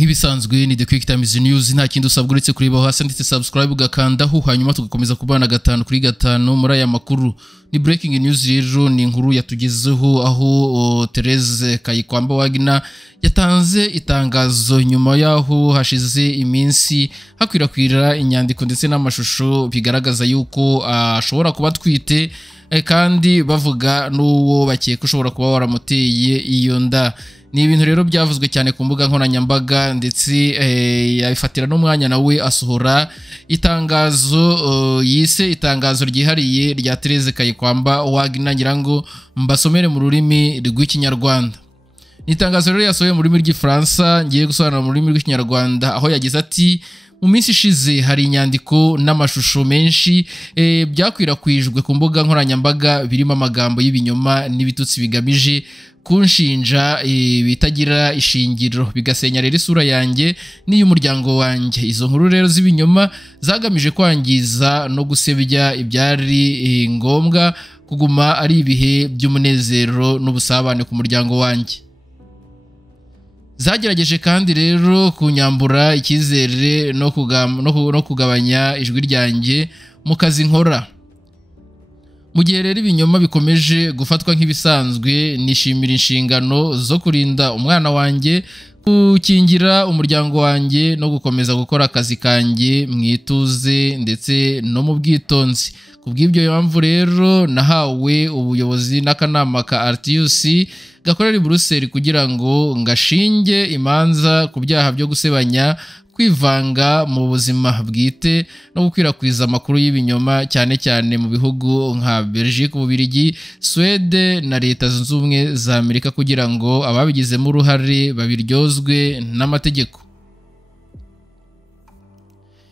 Nk'ibisanzwe ni The Quick Times News, nta kindi usabwa uretse kureba hasi ndetse subscribe ugakandaho, hanyuma tugakomeza kubana 5 kuri 5 muri aya makuru. Ni breaking news rero, ni inkuru yatugezeho aho Therese Kayikwamba Wagner yatanze itangazo nyuma yaho hashize iminsi hakwirakwira inyandiko ndetse n'amashusho bigaragaza yuko ashobora kuba twite, kandi bavuga n'uwo bakeka ushobora kuba waramuteye iyo nda. Ni ibintu rero byavuzwe cyane ku mbuga nkoranyambaga, ndetse yabifatira n'umwanya nawe asohora itangazo yise itangazo ryihariye rya Therese Kayikwamba Wagner, ngirango mbasomere mu rurimi rw'ikinyarwanda. Ni itangazo rero yasohoye mu rurimi rw'ifaransa, ngiye gusobanura mu rurimi rw'ikinyarwanda, aho yagize ati: mu minsi ishize hari inyandiko n'amashusho menshi byakwirakwijwe ku mbuga nkoranyambaga birimo amagambo y'ibinyoma n'ibitutsi bigamije kunshinja bitagira ishingiro, bigasenya rero isura yanjye n'iy'umuryango wanjye. Izo nkuru rero z'ibinyoma zagamije kwangiza no gusebya ibyari ngombwa kuguma ari ibihe by'umunezero n'ubusabane ku muryango wanjye. Zagerageje kandi rero kunyambura icyizere no kugabanya ijwi ryanjye mu kazi nkora. Mu gihe rero ibinyoma bikomeje gufatwa nk'ibisanzwe, nishimira inshingano zo kurinda umwana wanjye, gukingira umuryango wanjye no gukomeza gukora akazi kanjye mu ituze ndetse no mu bwitonzi. Kubw'ibyo mpamvu rero nahawe ubuyobozi n'akanama ka Artius gakorera i Brussels kugira ngo ngashinge imanza ku byaha byo gusebanya, kwivanga mu buzima bwite no gukwirakwiza amakuru y'ibinyoma, cyane cyane mu bihugu nka Belgique, Ububiligi, Swede na Leta Zunze Ubumwe za Amerika, kugira ngo ababigizemo uruhare babiryozwe n'amategeko.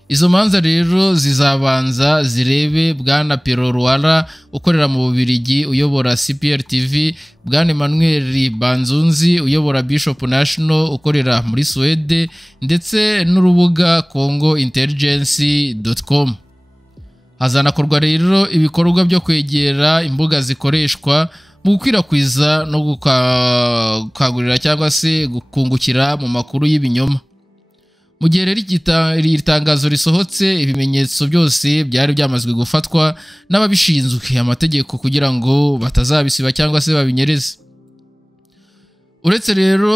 Izo manza rero zizabanza zirebe Bwana Pero Ruara ukorera mu Bubiligi uyobora CPR TV, Bwana Emmanuel Banzunzi uyobora Bishop National ukorera muri Swede, ndetse n'urubuga congointelligence.com. Hazanakorwa rero ibikorwa byo kwegera imbuga zikoreshwa mu gukwirakwiza no gukangurira cyangwa se gukungukira mu makuru y'ibinyoma. Mu gihe rero iri tangazo risohotse, ibimenyetso byose byari byamazwe gufatwa n'ababishinzwe amategeko kugira ngo batazabisiba cyangwa se babinyereze. Uretse rero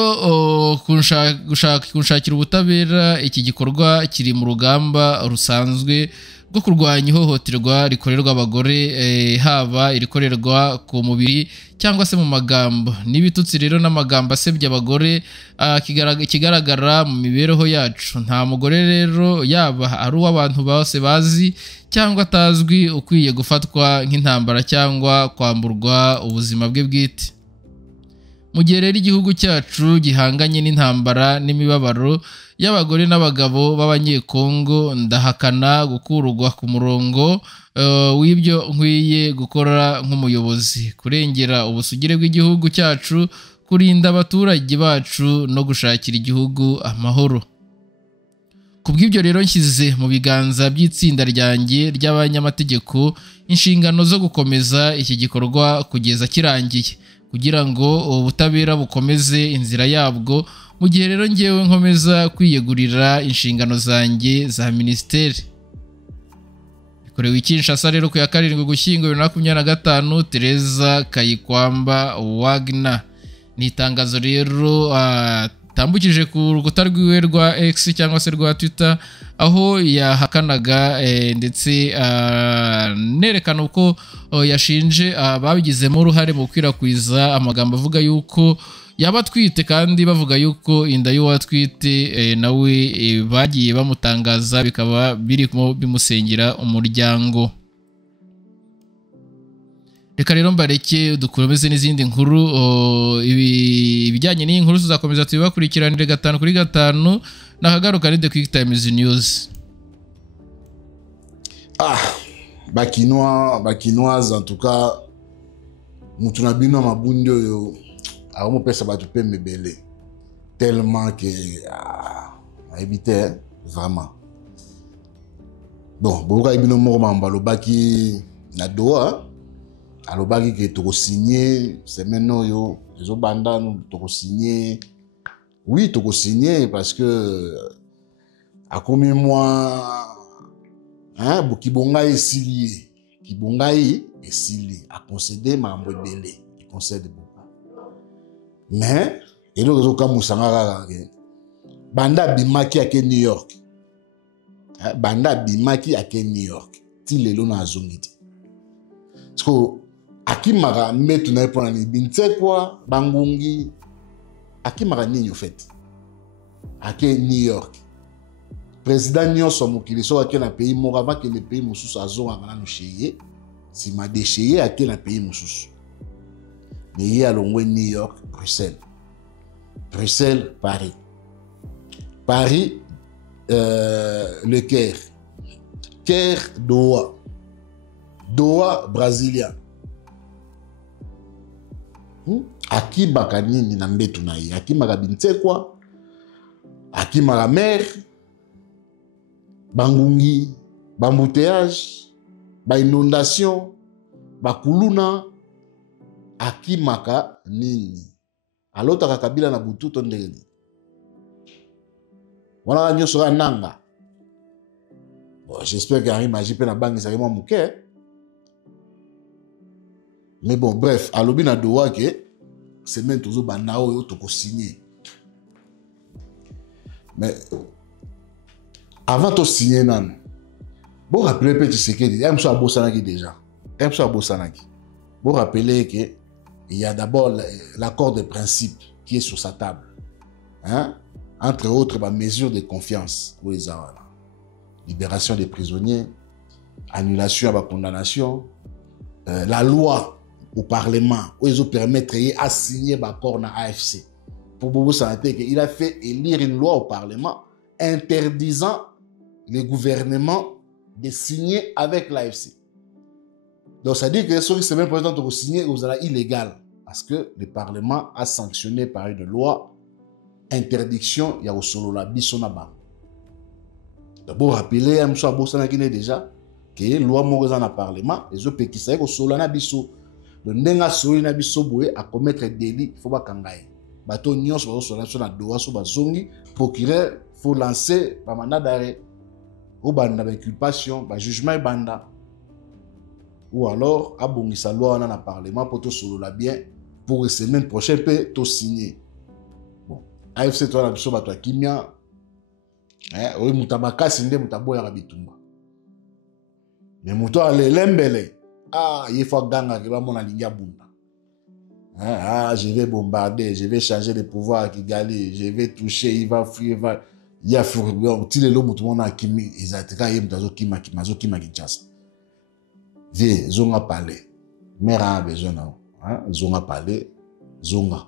kunshakira ubutabera, iki gikorwa kiri mu rugamba rusanzwe rwo kurwanya ihohoterwa rikorerwa abagore, haba irikorerwa ku mubiri cyangwa se mu magambo n'ibitutsi rero n'amagambo asebya abagore. Ikigaragara mu mibereho yacu, nta mugore rero yaba ari uw'abantu bose bazi cyangwa atazwi ukwiye gufatwa nk'intambara cyangwa kwamburwa ubuzima bwe bwite. Mu gihe rero igihugu cyacu gihanganye n'intambara n'imibabaro y'abagore n'abagabo b'abanyekongo, ndahakana gukurwa ku murongo w'ibyo nkwiye gukora nk'umuyobozi: kurengera ubusugire bw'igihugu cyacu, kurinda abaturage bacu no gushakira igihugu amahoro. Kubw'ibyo rero nshyize mu biganza by'itsinda ryanjye ry'abanyamategeko inshingano zo gukomeza iki gikorwa kugeza kirangiye, kugira ngo ubutabera bukomeze inzira yabwo, mu gihe rero ngewe nkomeza kwiyegurira inshingano zanjye za minisiteri. Bikorewe i Kinshasa rero ku ya 7 Ugushyingo 2025, Therese Kayikwamba Wagner. Ni itangazo rero tambukije ku rukuta rwiwe rwa X cyangwa se rwa Twitter, aho yahakanaga ndetse nerekana uko yashinje ababigizemo uruhare mu gukwirakwiza amagambo avuga yuko yaba twite, kandi bavuga yuko inda y'uwatwite nawe bagiye bamutangaza, bikaba birimo bimusengera umuryango. Reka rero mbareke dukomeze n'izindi nkuru. Ibijyanye n'iyi nkuru tuzakomeza tubakurikiranire 5 kuri 5. Nakagaruka ni The Quick Times News. Bakinoise en tout cas, mutuna bino mabundi oyo aomo pesa batu pe mebele tellement que éviter vraiment. Bon, boka ibino moko mamba lobaki na doa alobaki ke toko signer semaine oyo ezo banda toko signer oui toko signé parce que à combien mois hein bokibonga esili kibongai esili a concédé mambo belé il concède beaucoup mais et le réseau comme musanga banda bimaki à New York banda bimaki à New York ti lelo na zongiti parce que akimara metu na epona ni bintekwa bangungi akimara nini au fait à New York président nyonso mokili so ake na pays moko avant que le pays mosusu azonga na no cheye si ma décheye ake na pays mosusu mais il y a New York Bruxelles Paris le Caire Doha Brasilia akimaka nini na mbetu na ye akimaka bintekwa akimaka mer bangungi bambouteillage inondation bakuluna akimaka nini alotaka Kabila na butu to ndenge wana nyonso ka nanga bon j'espère que Henri Magie pe na bangi ça vraiment muke mais bon bref alobi na Doha ke semaine tozo banda oyo toko signer mais avant de signer nan bon rappeler petit Tshisekedi il a bosanaki déjà bon rappeler que il y a d'abord l'accord de principe qui est sur sa table hein entre autres mesures de confiance pour les Arabes. Libération des prisonniers, annulation à la condamnation, la loi au Parlement où ils ont permis à signer l'accord dans l'AFC. Pour Bobo Santé, il a fait élire une loi au Parlement interdisant les gouvernements de signer avec l'AFC. Donc ça dit que ce qui même président de signer vous allez illégal parce que le Parlement a sanctionné par une loi interdiction il y a au solo la bisonaba. D'abord rappeler à monsieur Abosana qui est déjà que loi moraison dans le Parlement les autres qui savent au solo na biso le ndenga soli na biso boé à commettre délit faut pas kangaye bato nyos ba solo na Doha so bazongi procureur faut lancer ba mandat d'arrêt au banda d'inculpation ba jugement banda ou alors abongisa loi dans le Parlement pour tout solo la bien pour la semaine prochaine peut tout signer. AFC toi la biso bato kimia oui mutabaka sinde mutabo ya bitumba mais muto ale lembele il faut ganga que va mona linga bunda je vais bombarder je vais changer de pouvoir à Kigali je vais toucher il va fuir il y a fuir ti lelo mutu mona kimi ezateka ye mutazo kima Kinshasa vie zonga parler mera a besoin zonga parler zonga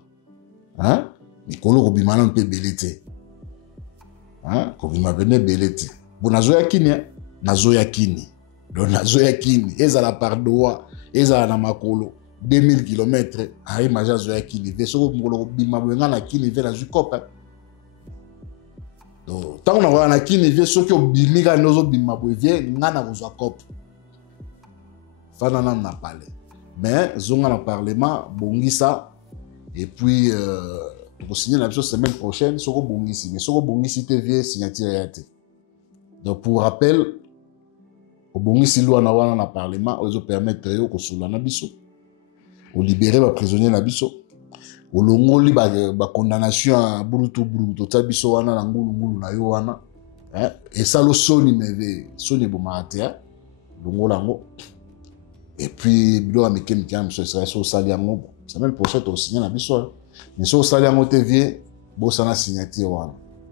Nikolo ko bimana mpe belete ko bima bene belete bo nazoya kini donc nazoya kini ezala par Doha ezala na makolo 2000 km ari maja zoya kini ve soko ngolo ko bima benga na kini ve na zukopa donc tant on va na kini ve soko bimika nozo bima bo vie ngana ko zwa fana na parler mais zonga na parlement bongisa et puis pour signer la semaine prochaine, Soko Bongisi. Mais Soko Bongisi TV signature. Donc pour rappel, au Bongisi loi na wana na parlement, ils ont permis de ko sula na biso, au libérer les prisonniers na biso, au longoli ba condamnation à bruto tabiso wana na ngulu na yo wana. Et ça le soni meve, soni bomate longolango. Et puis bilo ameke mikam so sera so saliango. Semaine prochaine au signer na biso. Mais si vous allez à TV, vous allez signature.